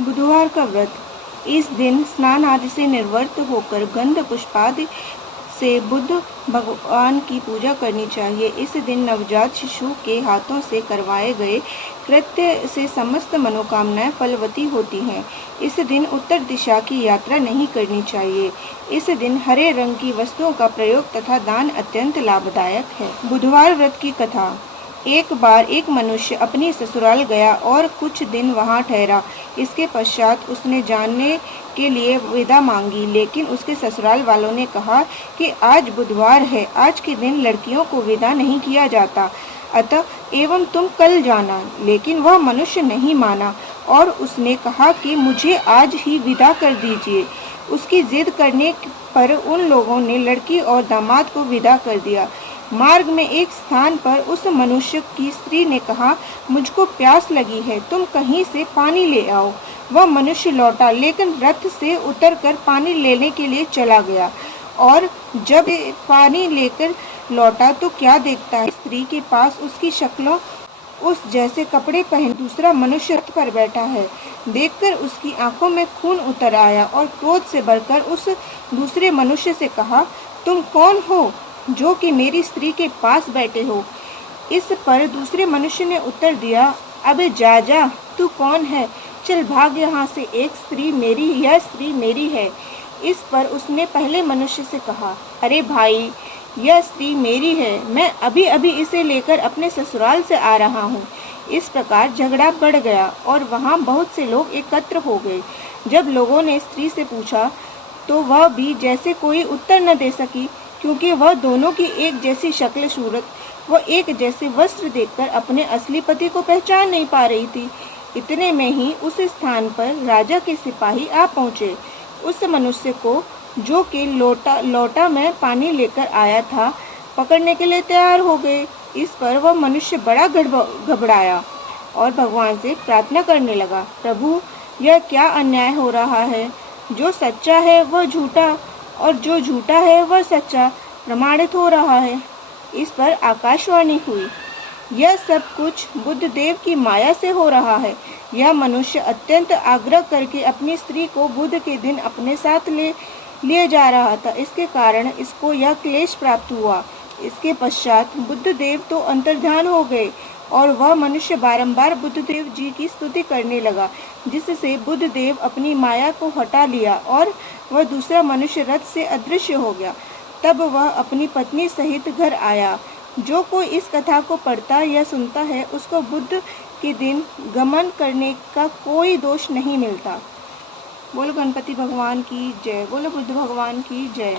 बुधवार का व्रत। इस दिन स्नान आदि से निवृत्त होकर गंध पुष्पादि से बुद्ध भगवान की पूजा करनी चाहिए। इस दिन नवजात शिशु के हाथों से करवाए गए कृत्य से समस्त मनोकामनाएं फलवती होती हैं। इस दिन उत्तर दिशा की यात्रा नहीं करनी चाहिए। इस दिन हरे रंग की वस्तुओं का प्रयोग तथा दान अत्यंत लाभदायक है। बुधवार व्रत की कथा। एक बार एक मनुष्य अपनी ससुराल गया और कुछ दिन वहां ठहरा। इसके पश्चात उसने जाने के लिए विदा मांगी, लेकिन उसके ससुराल वालों ने कहा कि आज बुधवार है, आज के दिन लड़कियों को विदा नहीं किया जाता, अतः एवं तुम कल जाना। लेकिन वह मनुष्य नहीं माना और उसने कहा कि मुझे आज ही विदा कर दीजिए। उसकी जिद करने पर उन लोगों ने लड़की और दामाद को विदा कर दिया। मार्ग में एक स्थान पर उस मनुष्य की स्त्री ने कहा, मुझको प्यास लगी है, तुम कहीं से पानी ले आओ। वह मनुष्य लौटा, लेकिन रथ से उतरकर पानी लेने के लिए चला गया और जब पानी लेकर लौटा तो क्या देखता है, स्त्री के पास उसकी शक्लों उस जैसे कपड़े पहन दूसरा मनुष्य रथ पर बैठा है। देखकर उसकी आंखों में खून उतर आया और क्रोध से भरकर उस दूसरे मनुष्य से कहा, तुम कौन हो जो कि मेरी स्त्री के पास बैठे हो। इस पर दूसरे मनुष्य ने उत्तर दिया, अबे जा, तू कौन है, चल भाग यहाँ से, यह स्त्री मेरी है। इस पर उसने पहले मनुष्य से कहा, अरे भाई, यह स्त्री मेरी है, मैं अभी अभी इसे लेकर अपने ससुराल से आ रहा हूँ। इस प्रकार झगड़ा बढ़ गया और वहाँ बहुत से लोग एकत्र हो गए। जब लोगों ने स्त्री से पूछा तो वह भी जैसे कोई उत्तर न दे सकी, क्योंकि वह दोनों की एक जैसी शक्ल सूरत व एक जैसे वस्त्र देखकर अपने असली पति को पहचान नहीं पा रही थी। इतने में ही उस स्थान पर राजा के सिपाही आ पहुँचे। उस मनुष्य को, जो कि लोटा में पानी लेकर आया था, पकड़ने के लिए तैयार हो गए। इस पर वह मनुष्य बड़ा घबराया और भगवान से प्रार्थना करने लगा, प्रभु, यह क्या अन्याय हो रहा है। जो सच्चा है वह झूठा और जो झूठा है वह सच्चा प्रमाणित हो रहा है। इस पर आकाशवाणी हुई, यह सब कुछ बुद्ध देव की माया से हो रहा है। यह मनुष्य अत्यंत आग्रह करके अपनी स्त्री को बुध के दिन अपने साथ लिए जा रहा था, इसके कारण इसको यह क्लेश प्राप्त हुआ। इसके पश्चात बुद्ध देव तो अंतर्ध्यान हो गए और वह मनुष्य बारंबार बुद्ध देव जी की स्तुति करने लगा, जिससे बुद्ध देव अपनी माया को हटा लिया और वह दूसरा मनुष्य रथ से अदृश्य हो गया। तब वह अपनी पत्नी सहित घर आया। जो कोई इस कथा को पढ़ता या सुनता है, उसको बुद्ध के दिन गमन करने का कोई दोष नहीं मिलता। बोलो गणपति भगवान की जय, बोलो बुद्ध भगवान की जय।